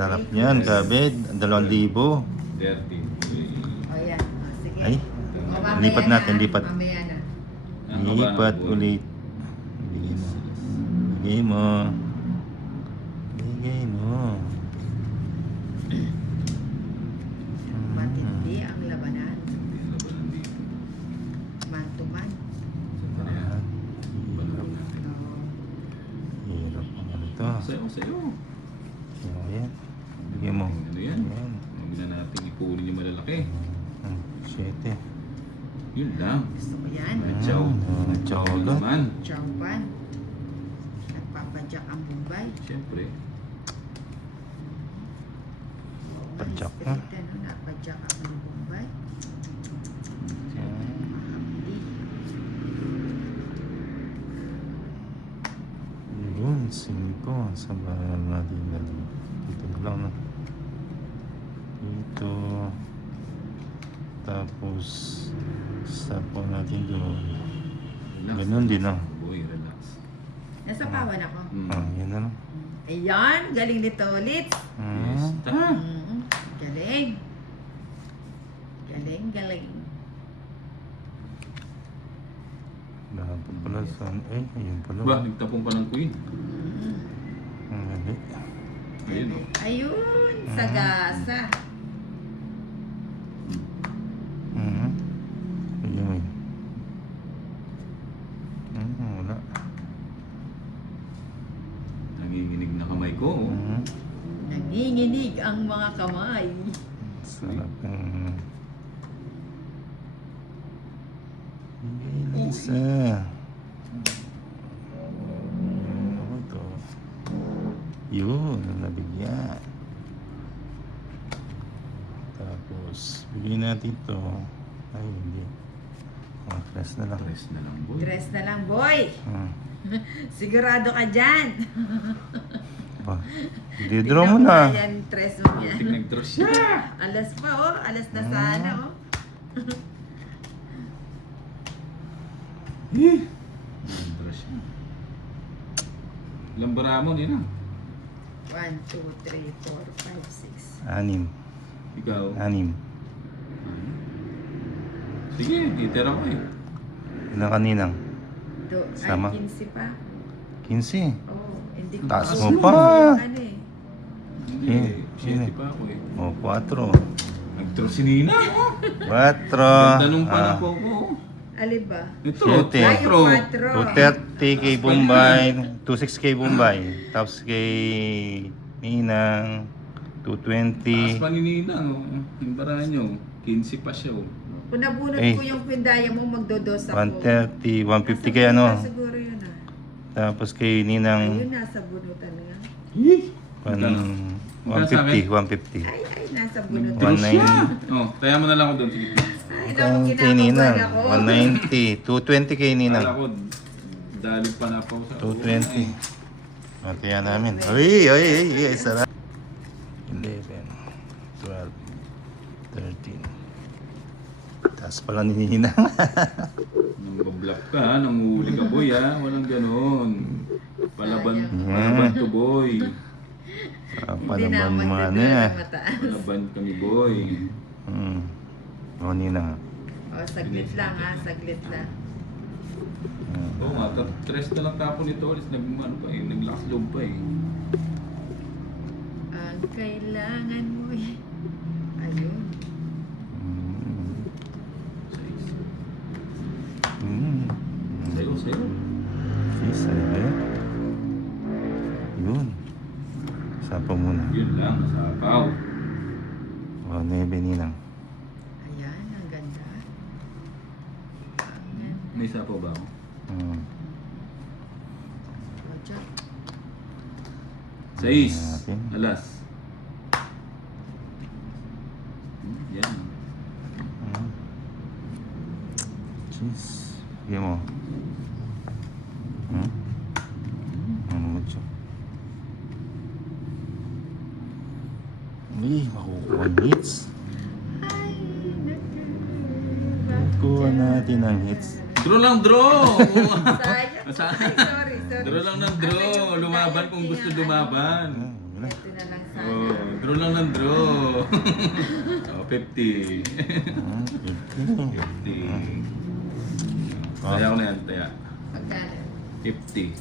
Sarap niyan, kabed. 2,000. 30. O yan. O, sige. Ay, O, mamaya lipat na, natin, lipat. Mamaya na. Lipat ulit. Bigay mo. Bigay mo. Matindi ang labanan. Man to man. Oo. Hirap ang ano to. Sa'yo. Ayan. Bigay mo. Ano yan? Ayan. Huwag na natin ikunin yung malalaki. 7. Yun lang. Gusto ko yan. Chow. Chow Chow agad. naman. Chowpan. Nagpapadyak ang Bombay. Siyempre. Padyak Nice na. street, ano, napadyak ang Bombay. Ayan. Mahamdi. Yun, 5. Sabahan natin dalawa. Dito na lang na. Dito. Tapos, sapo natin doon. Relax. Ganun din ah. Boy, relax. Nasa pawan ako. Yan na lang. Ayan, galing nito ulit. Yes. Galing. Galing. Dapat pala sa... ayun pala. Ba, nagtapong pa ng queen. Mali. Ayun o. Ayun, sagasa. Ayun. Wala. Nanginginig na kamay ko. Oh. Nanginginig ang mga kamay. Sarap ng... Lisa. Ano to? Yun, nabigyan. Tapos, bigyan natin to. Ay, hindi. Mga dress na lang. Dress na lang, boy. Dress na lang, boy. Hmm. Sigurado ka dyan. Ba, i-draw mo na. Yan, dress mo yan. Nag-dress siya. Alas pa, oh. Alas na sana, oh. Nag-dress siya. Ilang baramon yun ah. 1, 2, 3, 4, 5, 6. 6. Ikaw. 6. Sige, itira ko eh. Ilang kaninang? Sama. Sama. Ay, 15 pa. 15. Oh, hindi ko Taas pa- mo pa. Ano eh. Hindi, Sino? 7 pa ako eh. O, 4. Nag-dress si Nina. 4. Tanong pa na po ako. Alin ba? Ito, Siete. Ay, yung 4. 4. 230 kay Bombay, 26 kay Bombay, tapos kay Ninang, Taas 220. pa ni Nina, no? Yung bara nyo, 15 pa siya, oh. Kung nabunot Eh. ko yung pindaya mo, magdodos ako. 130, 150 Nasa kay ano, bunutan siguro yun ah. tapos kay Ninang, Ayun, nasa bunutan nga. 150. Ay, nasa bunutan. 190. Oh, kaya mo na lang ako doon, sige. Ay, Kay naku, kay Ninang, kinakabahan ako. 190, 220 kay Kala Ninang, ko, dalig pa na po sa 220. O, kaya namin. Ay, sarap. 11, 12, 13. Taas pala ni Ninang. Nang-block ka, ha? Nanguhuli ka, boy, ha? Walang ganon. Palaban to, boy. Hindi na ako Palaban mo ano magdadala yan. ng mataas. Palaban kami, boy. O, Ninang. O, saglit lang ha, saglit lang. Oo nga, tres na lang tapo nito, alis naglakas loob pa eh. Ang kailangan mo eh. Ayun. Sayo. Sa'yo. Yun. Sapa muna. Yun lang, nasapaw. O, 9 Ninang. Ayan, ang ganda. Ayan. May sapaw ba ako? O, Jack. 6. Natin. Alas. Yan. Jeez. Bigyan mo. Ano mo siya? Ay, makukuha ang hits. Ay, Kuha natin ang hits. Draw lang, draw! Sayang. Ay, sorry. Draw lang ng draw. Lumaban kung gusto lumaban. Wala. Ito na lang sana. Oh, Draw lang ng draw. Oh, 50. 50. 50. Taya ko na yan, taya. Magkano? 50.